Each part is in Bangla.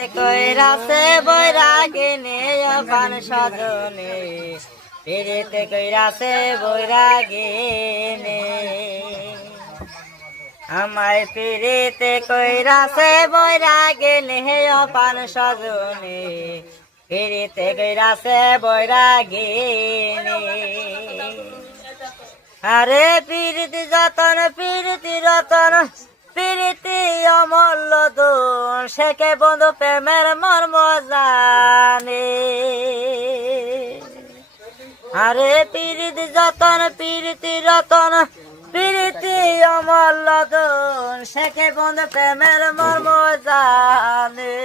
কইরাছে বৈরাগিনী পান সাজনে পিরিতে কইরাছে বৈরাগিনী আমায় পিরিতে কইরাছে বৈরাগিনী পান সাজনে পিরিতে কইরাছে বৈরাগিনী আরে পিরিতি যতন পিরিতি রতন পিরিতি অমূল্য দুন শেখে বন্ধু প্রেমের মর্ম জানে আরে পিরিতি যতন পিরিতি রতন পিরিতি অমূল্য দুন শেখে বন্ধু প্রেমের মর্ম জানে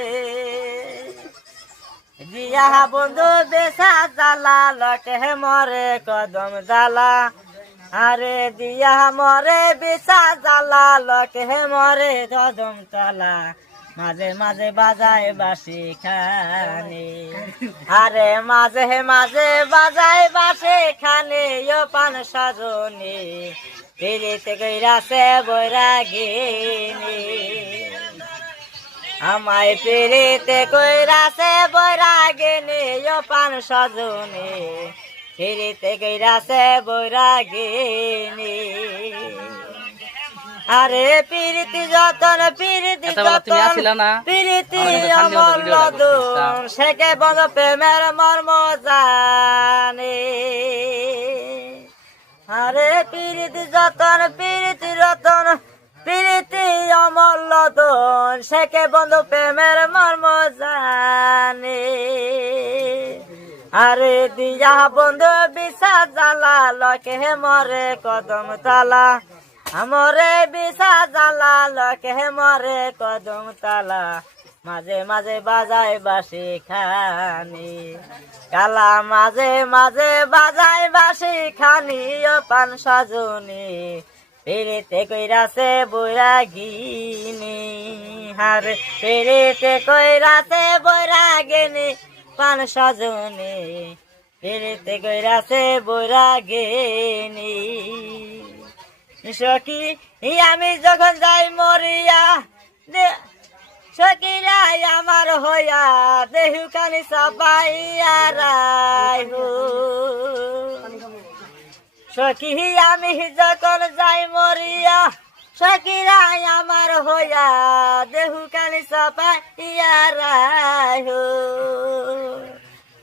দিয়া বন্ধু বেসা জ্বালা লটে মরে কদম জ্বালা আরে দিয়া মরে বেসা জ্বালা লটে মরে কদম তলা মাঝে মাঝে বাজায় বাসি খানে আরে মাঝে মাঝে বাজায় বাসে খানে ও পান সাজনে পিরিতে কইরাছে বৈরাগিনী আমায় পিরিতে কইরাছে বৈরাগিনী ও পান সাজনে পিরিতে কইরাছে বৈরাগিনী আরে পিরিতি যতন পিরিতি যতন পিরিতি অমূল্য দুন শেখে বন্ধু প্রেমের মর্ম জানে আরে পিরিতি যতন পিরিতি রতন পিরিতি অমূল্য দুন শেখে বন্ধু প্রেমের মর্ম জানে আরে দিয়া বন্ধু বিষা জ্বালা লকে মরে কদম তালা আমরে বিষা জ্বালা লকে মরে কদম তালা মাঝে মাঝে বাজায় বাসি খানি কালা মাঝে মাঝে বাজায় বাসি খানি ও পান সাজনি পিরিতে কইরাছে বৈরাগিনী হারে পিরিতে কইরাছে বৈরাগিনী পান সাজনে পিরিতে কইরাছে বৈরাগিনী সখী আমি যখন যাই মরিয়া সখীরা আমার হইয়া দেহু কানি সবাইয়া রাই সখী আমি যখন যাই মরিয়া সখীরা আমার হইয়া দেহু কানি সবাইয়া রাই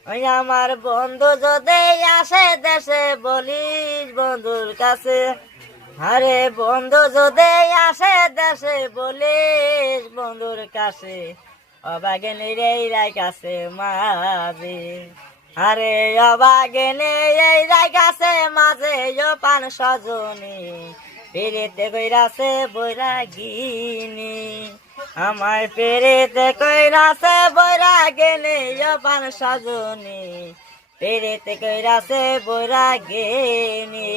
ওই আমার বন্ধু যদি আসে দেশে বলিস বন্ধুর কাছে আরে বন্ধু যদি আসে দেশে বলিস বন্ধুর কাছে অবাগিনীর এই রায় কাছে মাঝে আরে অবাগিনী এই রায় কাছে মাঝে ও পান সজনী পিরিতে কইরাছে বৈরাগিনী আমায় পিরিতে কইরাছে বৈরাগিনী ও পান সজনী পিরিতে কইরাছে বৈরাগিনী।